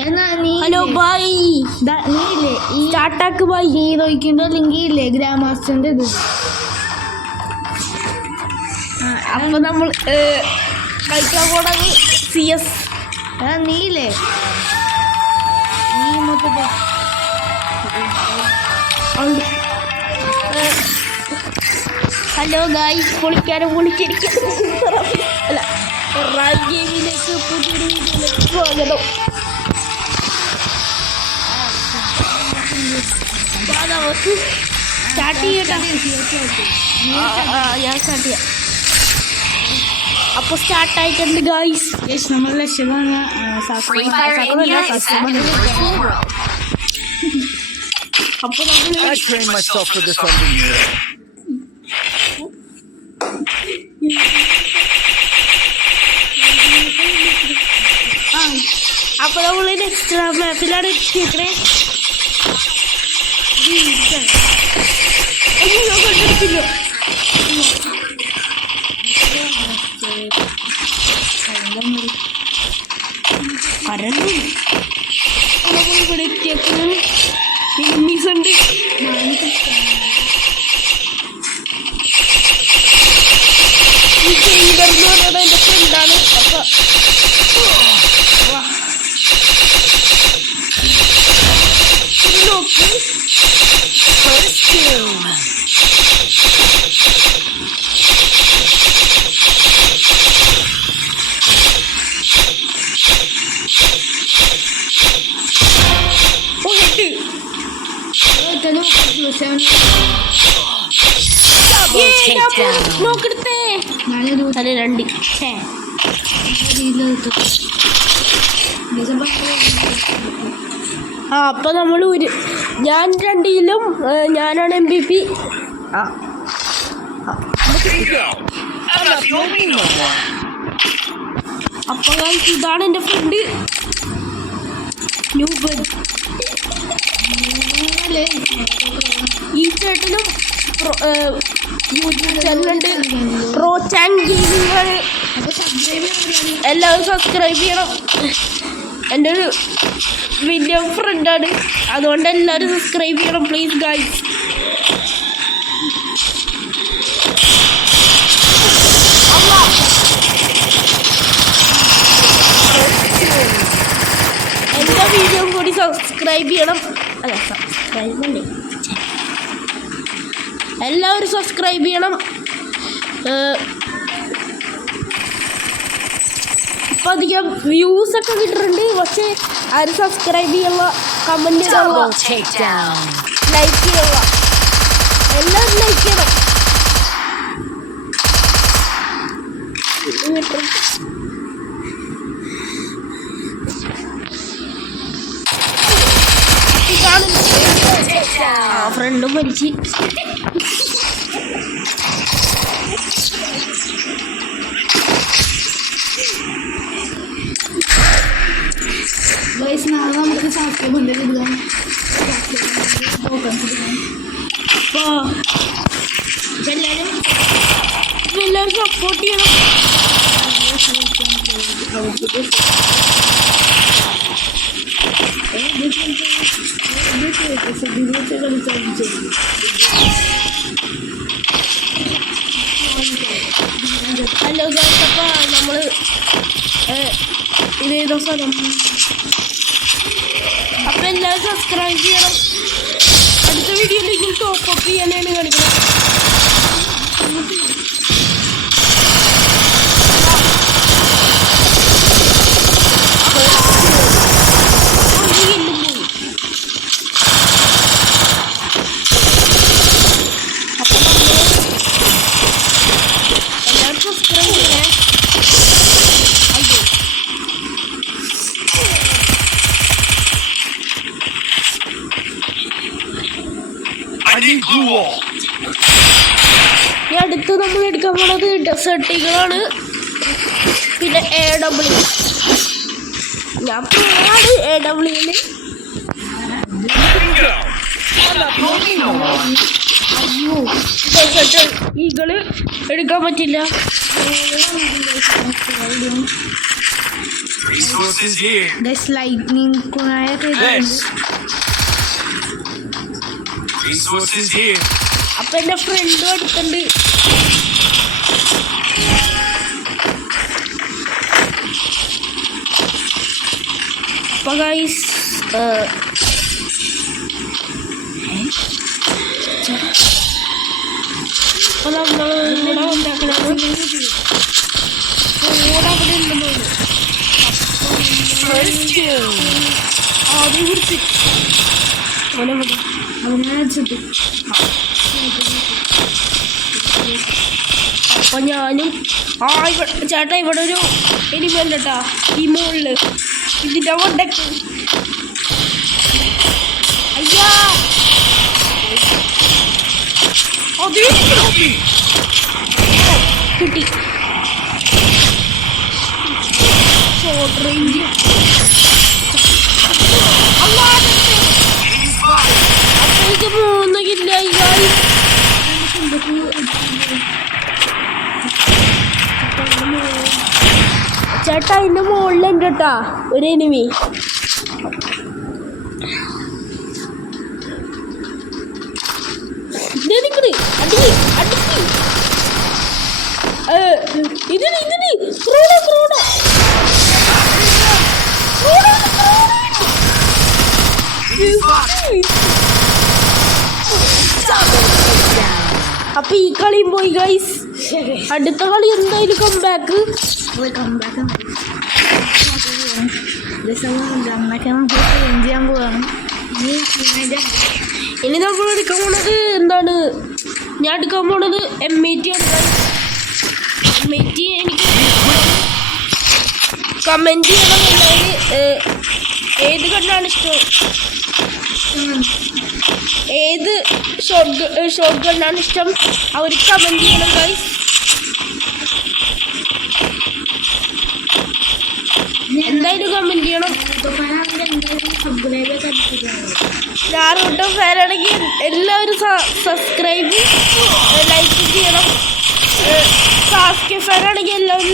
Hello bye സ്റ്റാർട്ടാക്ക് by ഹീറോയ്ക്കിൻ്റെ link ഇല്ലേ grand മാസ്റ്ററിൻ്റെ ഇത്. അപ്പൊ നമ്മൾ കളിക്കാൻ പോണത് CS. നീയില്ലേ നീ മൊത്തത്തിൽ ഹലോ ഗായ്സ്, പൊളിക്കാനും പൊളിച്ചിരിക്കാനും അല്ല റാങ്ക് ഗെയിമിലേക്ക് പുതിയൊരു വീഡിയോയിലേക്ക് സ്വാഗതം. നമുക്ക് സ്റ്റാർട്ട് ചെയ്യട്ടെ. ഞാൻ സ്റ്റാർട്ട് ചെയ്യാം. അപ്പോൾ സ്റ്റാർട്ടായിട്ടുണ്ട് ഗായ്സ്. നമ്മൾ ലക്ഷ്യമാണ് അപ്പോൾ നമ്മൾ അപ്പോൾ നമ്മൾ നെക്സ്റ്റ് മാപ്പിലാണ് എത്തിയേക്കണേ. കണ്ടെടുത്തില്ല. കരണ്ട് നമ്മൾ ഇവിടെ എത്തിയേക്കുന്നത് എനിമീസ് ഉണ്ട്. ഈ ജെയിലർ എന്ന് പറയുന്നത് എൻ്റെ ഫ്രണ്ടാണ്. അപ്പൊ നോക്കി നോക്കെടുത്തേ. അല്ല രണ്ട് അപ്പൊ നമ്മൾ ഞാൻ 2 കിലും ഞാനാണ് MVP. അപ്പൊ ഇതാണ് എൻ്റെ ഫ്രണ്ട് ന്യൂബൻ. ഈ ചേട്ടനും യൂട്യൂബ് ചാനലുണ്ട്, പ്രോ ചാൻ ഗെയിമിംഗ് ആണ്. എല്ലാവരും സബ്സ്ക്രൈബ് ചെയ്യണം. എൻ്റെ ഒരു വലിയ ഫ്രണ്ടാണ്, അതുകൊണ്ട് എല്ലാവരും സബ്സ്ക്രൈബ് ചെയ്യണം പ്ലീസ് ഗൈസ്. എൻ്റെ വീഡിയോ കൂടി സബ്സ്ക്രൈബ് ചെയ്യണം. അല്ല സബ്സ്ക്രൈബ് അല്ലേ, എല്ലാവരും സബ്സ്ക്രൈബ് ചെയ്യണം. ഇപ്പം അധികം വ്യൂസൊക്കെ കിട്ടുന്നുണ്ട്, പക്ഷേ ആരും സബ്സ്ക്രൈബ് ചെയ്യുക, കമൻറ്റ് ചെയ്യുക, ലൈക്ക് ചെയ്യുക. എല്ലാവരും ലൈക്ക് ചെയ്യണം. ഫ്രണ്ടും മരിച്ച്. നാളെ നമുക്ക് സബ്സ്ക്രൈബ് ഉണ്ടാക്കാം. അപ്പോൾ എല്ലാവരും സപ്പോർട്ട് ചെയ്യണം. ഹലോ ഗൈസ്, അപ്പോൾ നമ്മൾ ഇതേതോ സ്ഥലം. അപ്പോൾ എല്ലാവരും സബ്സ്ക്രൈബ് ചെയ്യണം. അടുത്ത വീഡിയോയിലേക്ക് ടോപ്പപ്പ് ചെയ്യാനാണ് കാണിക്കുന്നത്. അടുത്ത് നമ്മൾ എടുക്കാൻ പോണത് ഡെസേർട്ടുകളാണ്, പിന്നെ AW. ഞാൻ പോവാണ് AWയില്. ഡെസേർട്ട് ഈകള് എടുക്കാൻ പറ്റില്ല. Resources here. ഗൈസ് ലൈറ്റ്നിങ് കുണായൊക്കെ Thanks. Resources here. അപ്പൊ എന്റെ ഫ്രണ്ടും അടുത്തുണ്ട്. അപ്പൊ ഗൈസ് അപ്പൊ നമ്മള് ഇവിടെ ഉണ്ടാക്കണത് അവിടെ ഉണ്ടെന്ന് ആദ്യം കുറിച്ച് അവനെ മതി. അവനെ അടിച്ചിട്ട് അപ്പൊ ഞാനും ചേട്ടാ ഇവിടെ ഒരു എനിമല്ല കേട്ടാ ഈ മുകളില് ഇതിന്റെ കൊണ്ടക്ക് അയ്യാ അത് കിട്ടി ഷോർട്ട് റേഞ്ച് അപ്പൊ എനിക്ക് 3 കില്ലായി ചേട്ടാ അതിന്റെ മുകളിലുണ്ട് കേട്ടാ ഒരു എനിമി. നിക്കണ് അടി അടിക്ക് ഇതിന് ക്രോഡ ക്രോഡ അപ്പൊ ഈ കളിയും പോയി ഗൈസ്. അടുത്ത കളി എന്തായാലും കംബാക്ക്. ചെയ്യാൻ പോവാണ്. ഇനി നമ്മൾ എടുക്കാൻ പോണത് എന്താണ്, ഞാൻ എടുക്കാൻ പോണത് M80 ആണ്. M80 എനിക്ക് കമൻറ്റ് ചെയ്യണം ഏത് കണ്ണാണ് ഇഷ്ടം, ഏത് ഷോർട്ട് ഗണ്ണാണ് ഇഷ്ടം അവർക്ക് കമൻറ്റ് ചെയ്യണം ഗൈസ്. എന്തായാലും കമൻറ്റ് ചെയ്യണം. നാറുട്ടോ ഫാനാണെങ്കിൽ എല്ലാവരും സബ്സ്ക്രൈബ് ലൈക്ക് ചെയ്യണം. സാസ്കെ ഫാനാണെങ്കിൽ എല്ലാവരും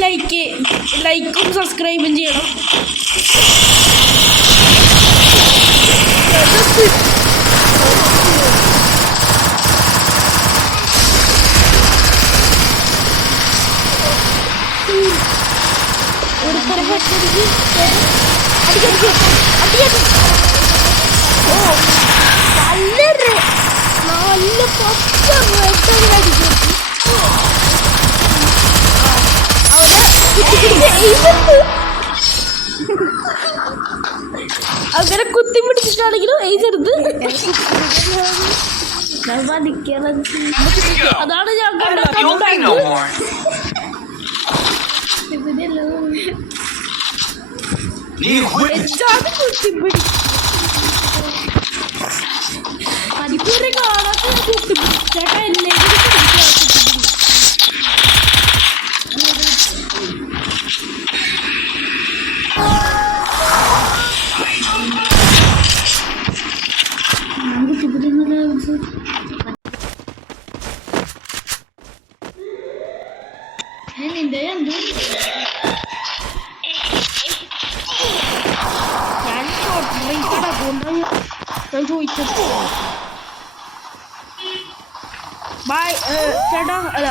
ലൈക്കും സബ്സ്ക്രൈബും ചെയ്യണം. നല്ല പച്ച അങ്ങനെ കുത്തി പിടിച്ചിട്ടാണെങ്കിലും ഈ ചെറുത് അതാണ് ഞാൻ കുത്തിപ്പിടി പതിപ്പൂരെ കാണാത്ത കുത്തിപ്പിടി ചേട്ടാ എന്നെ ഞാൻ ചോദിച്ചത് ബൈ ചേട്ടാ അല്ല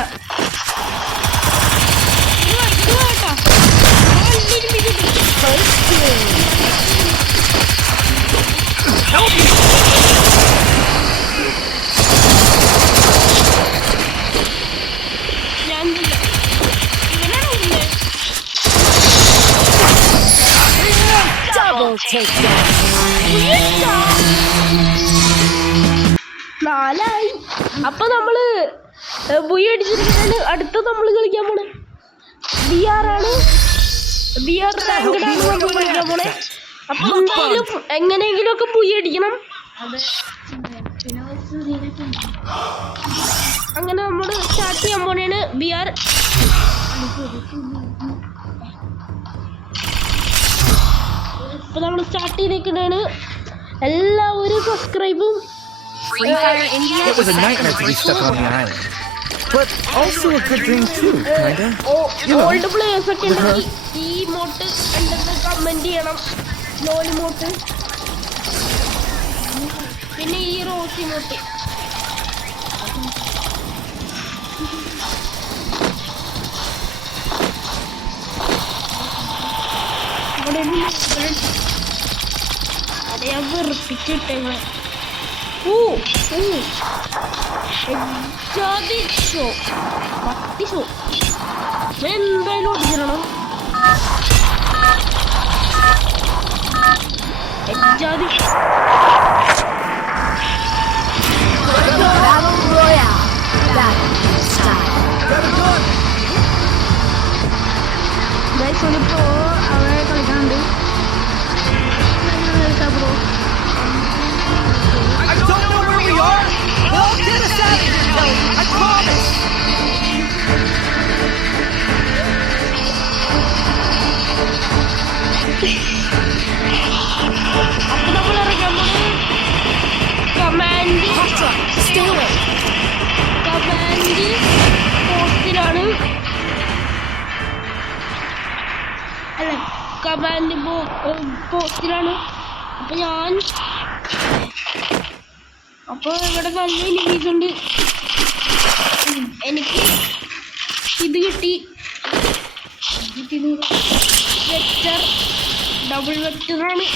നാലായി. അപ്പൊ നമ്മള് ബുയി അടിച്ചിരിക്കുന്നത് അടുത്ത നമ്മള് കളിക്കാൻ പോണേ BR ആണ്. BR റാങ്ക്ഡാണ് നമ്മൾ കളിക്കാൻ പോണേ. അപ്പൊ എന്തായാലും എങ്ങനെയെങ്കിലും ഒക്കെ ബുയി അടിക്കണം. അങ്ങനെ നമ്മള് സ്റ്റാർട്ട് ചെയ്യാൻ പോണേണ് BR. അപ്പൊ നമ്മൾ സ്റ്റാർട്ട് ചെയ്തേക്കണേണ്. എല്ലാവരും സബ്സ്ക്രൈബും It was a nightmare to be stuck on the island. but also a good thing too, kinda. Old players ഒക്കെ ഉണ്ടെങ്കിൽ ഈ മോട്ട് ഉണ്ടെന്ന് കമന്റ് ചെയ്യണം. ലോലി മോട്ട്, പിന്നെ ഈ റോസി മോട്ട്. അത് ഞാൻ വെറുപ്പിച്ചിട്ടേങ്ങളെ. ഷോ 10 ഷോ എന്തായാലും ഓടിച്ചിരണം. ജാതി ഇപ്പോ അവരെ കളിക്കാണ്ട് bro. I don't know where we are. We'll get us out of here, Joe. I promise. അപ്പൊ നമ്മൾ ഇറങ്ങാൻ പോകുന്നത് കമാൻഡ് പോസ്റ്റിലാണ്. അല്ല, കമാൻഡ് പോസ്റ്റിലാണ്. അപ്പൊ ഇവിടെ നല്ല എനിമീസ് ഉണ്ട്. എനിക്ക് ഇത് കിട്ടി, വെക്ടർ, ഡബിൾ വെക്ടറാണ്.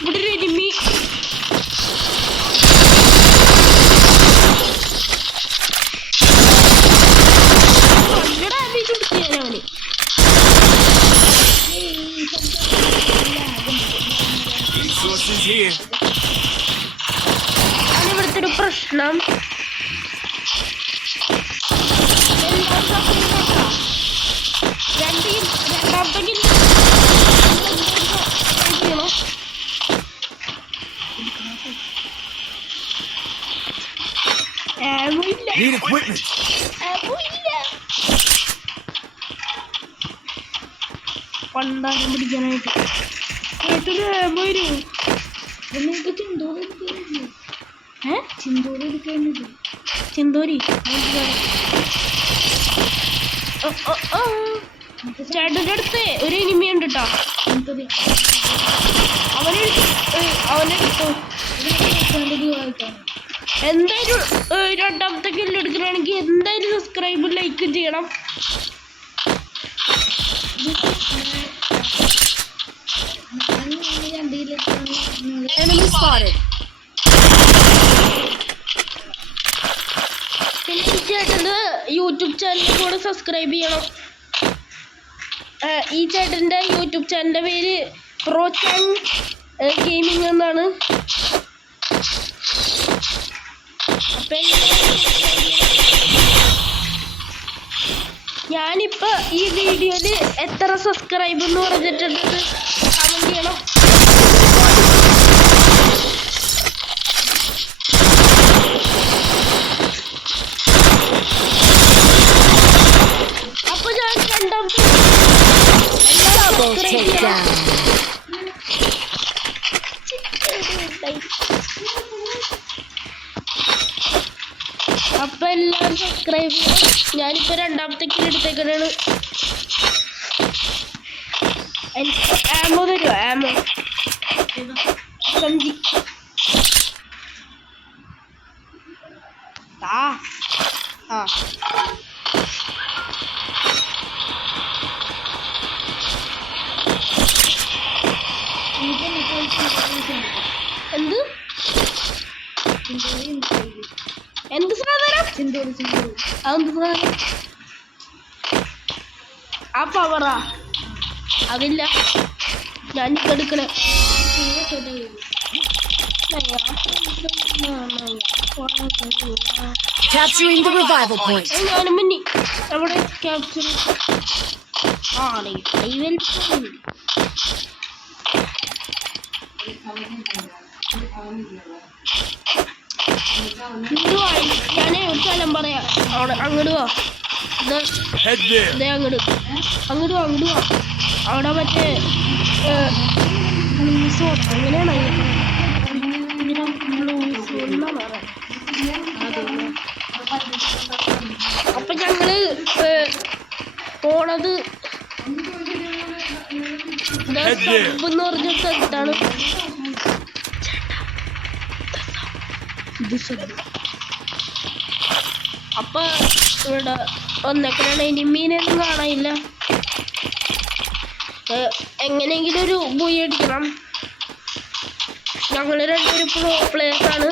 ഇവിടെ ഒരു എനിമി. നല്ല ഡാമേജ് കൊടുക്കുകയാണ്. Resources here. ഇവിടുത്തെ ഒരു പ്രശ്നം. രണ്ടാമത്തെ Need equipment. പണ്ടാരം പിടിക്കാനായിട്ട് കേട്ടൊരു വരൂ. ചിന്തൂരി ചേട്ടൻ്റെ അടുത്ത് ഒരു എനിമി ഉണ്ട് കേട്ടോ. അവനെടുത്തു. എന്തായാലും രണ്ടാമത്തെ കില്ല് എടുക്കണമെങ്കിൽ എന്തായാലും സബ്സ്ക്രൈബ് ലൈക്ക് ചെയ്യണം. Enemy spotted. പിന്നെ ഈ ചേട്ടൻ്റെ യൂട്യൂബ് ചാനൽ കൂടെ സബ്സ്ക്രൈബ് ചെയ്യണം. ഈ ചേട്ടൻ്റെ യൂട്യൂബ് ചാനലിൻ്റെ പേര് പ്രോചാൻ ഗെയിമിംഗ് എന്നാണ്. അപ്പം ഞാനിപ്പോൾ ഈ വീഡിയോയിൽ എത്ര സബ്സ്ക്രൈബ് എന്ന് പറഞ്ഞിട്ടുണ്ട് കമൻറ്റ് ചെയ്യണം. അപ്പോൾ ഞാൻ രണ്ടാമത്തെ അപ്പൊ എല്ലാവരും സബ്സ്ക്രൈബ് ചെയ്യണം. ഞാനിപ്പോ രണ്ടാമത്തെ കില്ലെടുത്തേക്കാണ്. എനിക്ക് ആമോ തരുമോ? ആമോ സഞ്ചി എന്ത് എന്ത് സാധനം? അതെന്ത് സാധനം? ആ പവറാ? അതില്ല, ഞാനിപ്പോ എടുക്കണേ. Capturing the revival point. ഞാനും മുന്നി അവിടെ ക്യാപ്ചർ ആണ്. ഞാനേ ഒരു സ്ഥലം പറയാം. അവിടെ അങ്ങോട്ട് വാ. Head there. ഇതേ അങ്ങോട്ട് വാ. അവിടെ മറ്റേ അങ്ങനെയാണ് പോണത് Head there. എന്ന് പറഞ്ഞ സ്ഥലത്താണ്. അപ്പൊ ഇവിടെ ഒന്നൊക്കെയാണ് എനിമീനൊന്നും കാണാനില്ല. എങ്ങനെയെങ്കിലും ഒരു ബുയി അടിക്കണം. ഞങ്ങൾ രണ്ടുപേരും പ്രോ പ്ലേയേഴ്സ് ആണ്.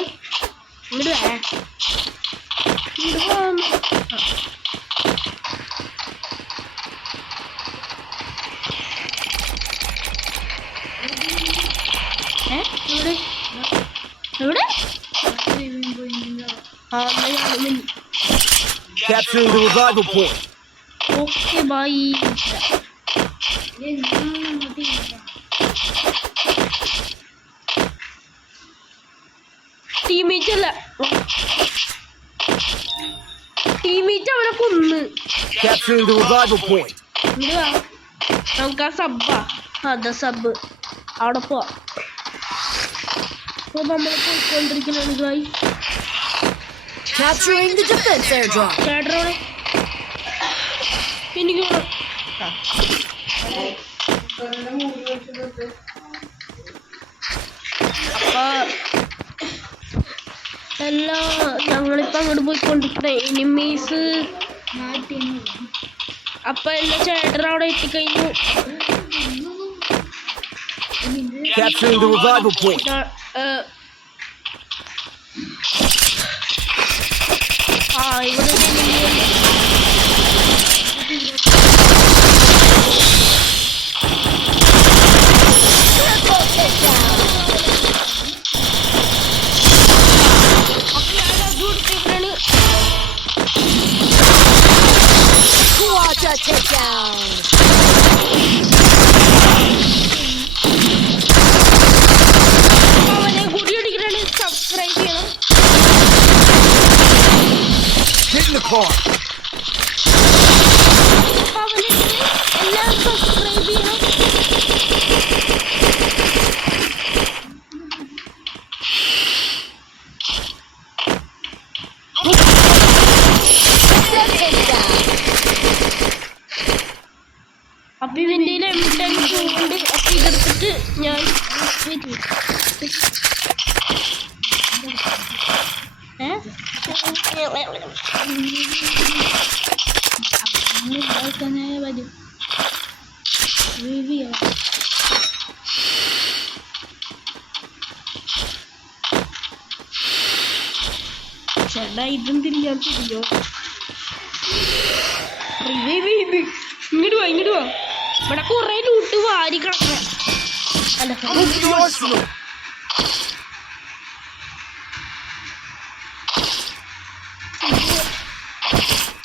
എവിടെ Capturing the revival point. Okay bye. Teammate അല്ല, ടീമേറ്റ് അവനെ കൊന്ന്. Capturing the revival point. നമുക്ക് ആ സബ്ബാ, അതെ സബ് അവിടെ പോവാം. അപ്പൊ നമ്മൾ പോയിക്കൊണ്ടിരിക്കുന്നത് ഗായ്. Capturing the defense airdrop. ചേട്ടനോടെ എനിക്ക് അപ്പൊ എല്ലാ ഞങ്ങളിപ്പോ അങ്ങോട്ട് പോയിക്കൊണ്ടിരിക്കണേ എനിമീസ്. അപ്പൊ എല്ലാ ചേട്ടൻ അവിടെ എത്തിക്കഴിഞ്ഞു. Capturing the revival point. ഇവിടെ Quadra takedown. അവനെ കൂടി അടിക്കണേ. സബ്സ്ക്രൈബ് ചെയ്യണം. Get in the car. അവനെ എല്ലാം സബ്സ്ക്രൈബ് ചെയ്യണം. അപ്പൊ ഇവന്റെ M10 ഉണ്ട്. അപ്പൊ ഇതെടുത്തിട്ട് ഞാൻ ചേട്ടാ ഇതും തിരിഞ്ഞാൽ തിരിഞ്ഞോ. ഇങ്ങോട്ട് വാ, ഇങ്ങോട്ട് വാ. ഇവിടെ കൊറേ ലൂട്ട് വാരി കിടക്കണ. അല്ല Move to the arsenal.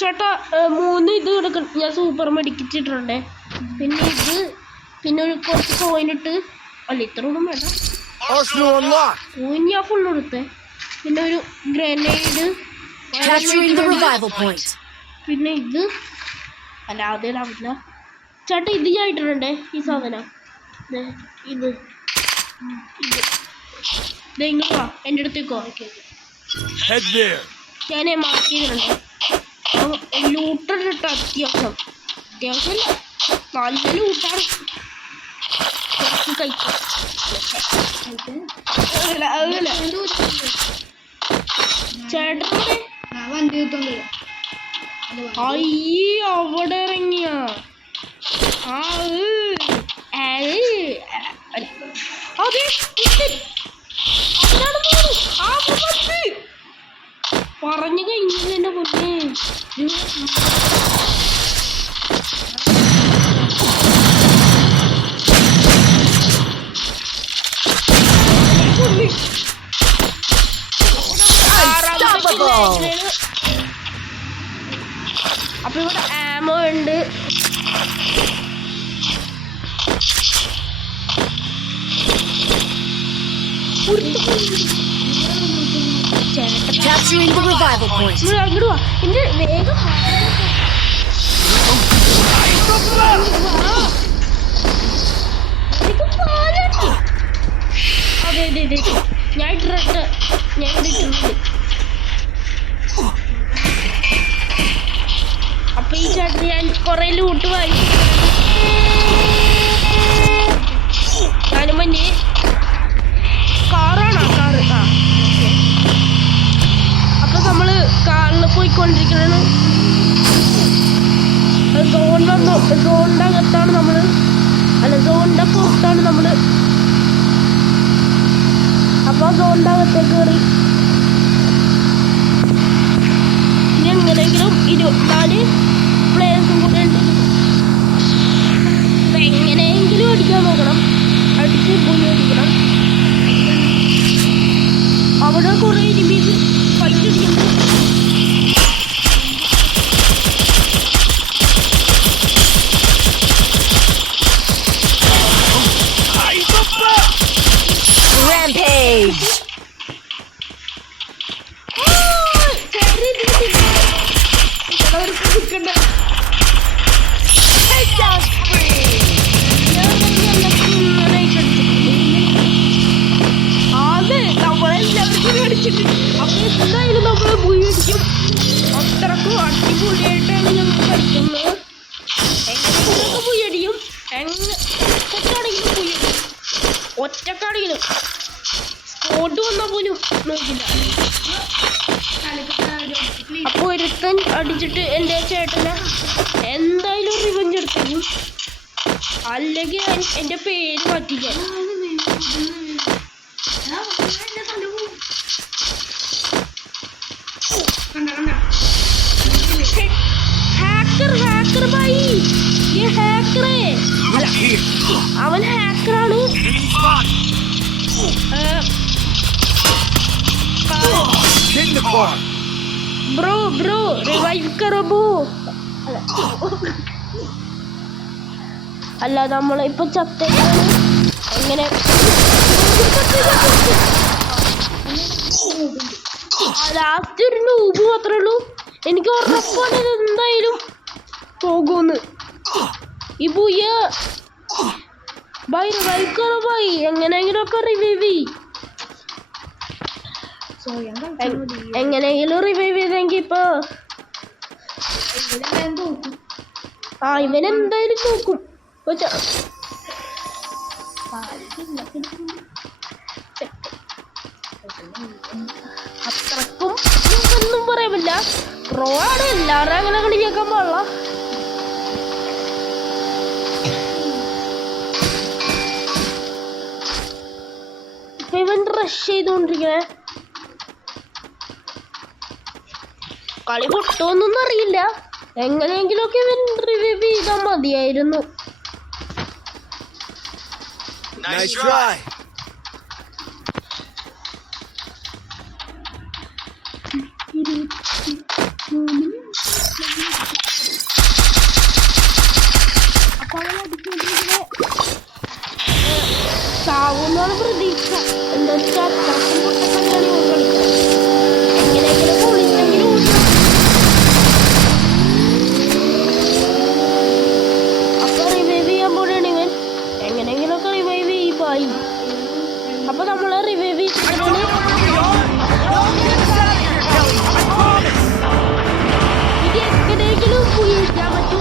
ചേട്ടാ 3 ഇത് കിടക്കണം. ഞാൻ സൂപ്പർ മെഡിക്കിച്ചിട്ടുണ്ടേ. പിന്നെ ഇത്, പിന്നെ ഒരു കുറച്ച് കോയിനിട്ട്. അല്ല ഇത്ര ഒന്നും വേണ്ട. Arsenal unlocked. കോയിൻ ഞാൻ ഫുള്ള് കൊടുത്തേ. പിന്നെ ഒരു grenade. Capturing the revival point. പിന്നെ ഇത് അല്ല അതേലാവില്ല ചേട്ടാ. ഇത് ഞാൻ ഇട്ടിട്ടുണ്ടേ ഈ സാധനം. ഇത് ഇത് ഇങ്ങോട്ട് വാ, എൻ്റെ അടുത്തേക്കോ. Head there. ഞാനേ മാർക്ക് ചെയ്തിട്ടുണ്ട്. ലൂട്ടിട്ട് അത്യാവശ്യം അത്യാവശ്യമല്ല, നല്ല ലൂട്ടാണ്. കുറച്ച് കഴിക്കാം. അതല്ല ചേട്ടനോടെ അയ്യേ അവിടെ ഇറങ്ങിയ അതെ പറഞ്ഞു കഴിഞ്ഞത് എന്റെ പൊന്നെ. അപ്പൊ ഇവിടെ ആമോ ഉണ്ട്. Capturing the revival point. അങ്ങോട്ട് വാ, എന്റെ വേഗം അതെ അതെ അതെ ഞാൻ ഇട്ടിട്ട് ഞാൻ ഇട്ടിട്ടുണ്ട്. അപ്പൊ അപ്പൊ അതുകൊണ്ട് അകത്തേക്ക് കയറി. ഇനി എങ്ങനെയെങ്കിലും 24 പ്ലേയേഴ്സും കൂടെ ഉണ്ട്. അപ്പൊ എങ്ങനെയെങ്കിലും അടിക്കാൻ നോക്കണം. അടിച്ച് പോയി അടിക്കണം. അവിടെ കുറെ എനിമീസ് ഫൈറ്റ് അടിക്കുന്നു. Rampage! Takedown spree! എന്തായാലും നമ്മള് പോയി അടിക്കും. അത്രക്കും അടിപൊളിയായിട്ടാണ് ഞങ്ങൾ കളിക്കുന്നത്. എങ്ങനെയൊക്കെ പോയി അടിക്കും. ഒറ്റക്കാണെങ്കിലും പോയി അടിക്കും. ഒറ്റക്കാണെങ്കിലും സ്പോട്ട് വന്നാൽ പോലും നോക്കില്ല. അപ്പൊ ഒരുത്തൻ അടിച്ചിട്ട് എൻ്റെ ചേട്ടനെ എന്തായാലും റിവഞ്ച് എടുക്കും. അല്ലെങ്കിൽ എൻ്റെ പേര് മാറ്റിക്കാൻ. ഹാക്കർ ഭായി, ഈ ഹാക്കറേ അവൻ ഹാക്കറാണ്. Get in the car. Bro revive കറോ ബ്രോ. അല്ല നമ്മളിപ്പോ ചത്തേക്കാണ്. എങ്ങനെ ലാസ്റ്റ് ഒരു നൂബ് മാത്രമേ ഉള്ളൂ. എനിക്ക് ഉറപ്പാണ് എന്തായാലും പോകുമെന്ന്. ഈ ബുയ്യ ബൈ റിവൈവ് കറോ ബൈ. എങ്ങനെയെങ്കിലും ഒക്കെ റിവൈവ് ചെയ്യും. എങ്ങനെയെങ്കിലും റിവൈവ് ചെയ്തെങ്കിൽ ഇപ്പൊ ഇവനെന്തായാലും നോക്കും. അത്രക്കും ഒന്നും പറയാൻ പറ്റില്ല. പ്രോ ആണ്. എല്ലാവരും അങ്ങനെ കളിക്കാൻ പാടില്ല. ഇപ്പൊ ഇവൻ റഷ് ചെയ്തോണ്ടിരിക്കണേ. കളി പൊട്ടുമെന്നൊന്നും അറിയില്ല. എങ്ങനെയെങ്കിലും ഒക്കെ ഇവൻ റിവൈവ് ചെയ്താൽ മതിയായിരുന്നു. Nice try. സാവുന്നാണ് പ്രതീക്ഷ. എന്താ വെച്ചാൽ എങ്ങനെയെങ്കിലും പൊളിച്ചെങ്കിലും അപ്പൊ റിവൈവ് ചെയ്യാൻ പോലെയാണ് ഇവൻ. എങ്ങനെയെങ്കിലും ഒക്കെ റിവൈവ് ചെയ്യിപ്പായി. അപ്പൊ നമ്മളെ റിവൈവ് ചെയ്തിട്ടാണ് ഇത് എങ്ങനെയെങ്കിലും ഉപയോഗിക്കാൻ പറ്റും.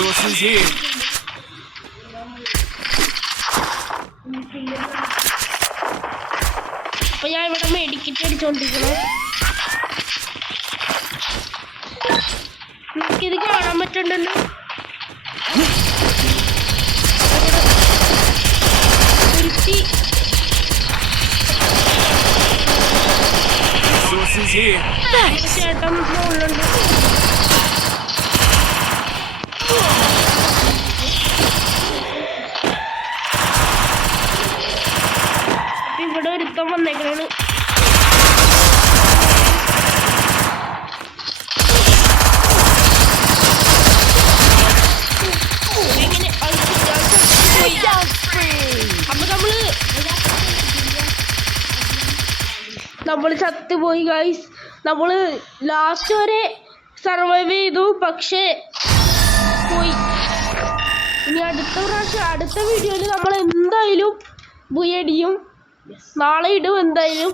Resources here. അപ്പൊ ഞാൻ ഇവിടെ മെഡിക്കറ്റ് അടിച്ചോണ്ടിരിക്കണേ. എനിക്കിത് കാണാൻ പറ്റുന്നുണ്ടല്ലോ. Resources here. ചേട്ടൻ മുകളിലുണ്ട്. ഇവിടെ ഒരുത്തം വന്നേക്കണാണ്. അപ്പൊ നമ്മള് നമ്മൾ ചത്തുപോയി ഗൈസ്. നമ്മൾ ലാസ്റ്റ് വരെ സർവൈവ് ചെയ്തു, പക്ഷേ പോയി. ഇനി അടുത്ത വീഡിയോയിൽ നമ്മൾ എന്തായാലും ബുയടിയും. നാളെ ഇടും എന്തായാലും.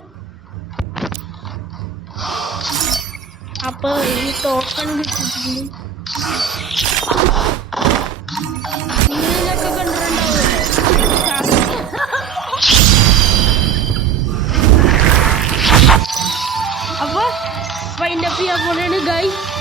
അപ്പോൾ ഈ ടോക്കൺ കിട്ടിയിട്ടുണ്ട്.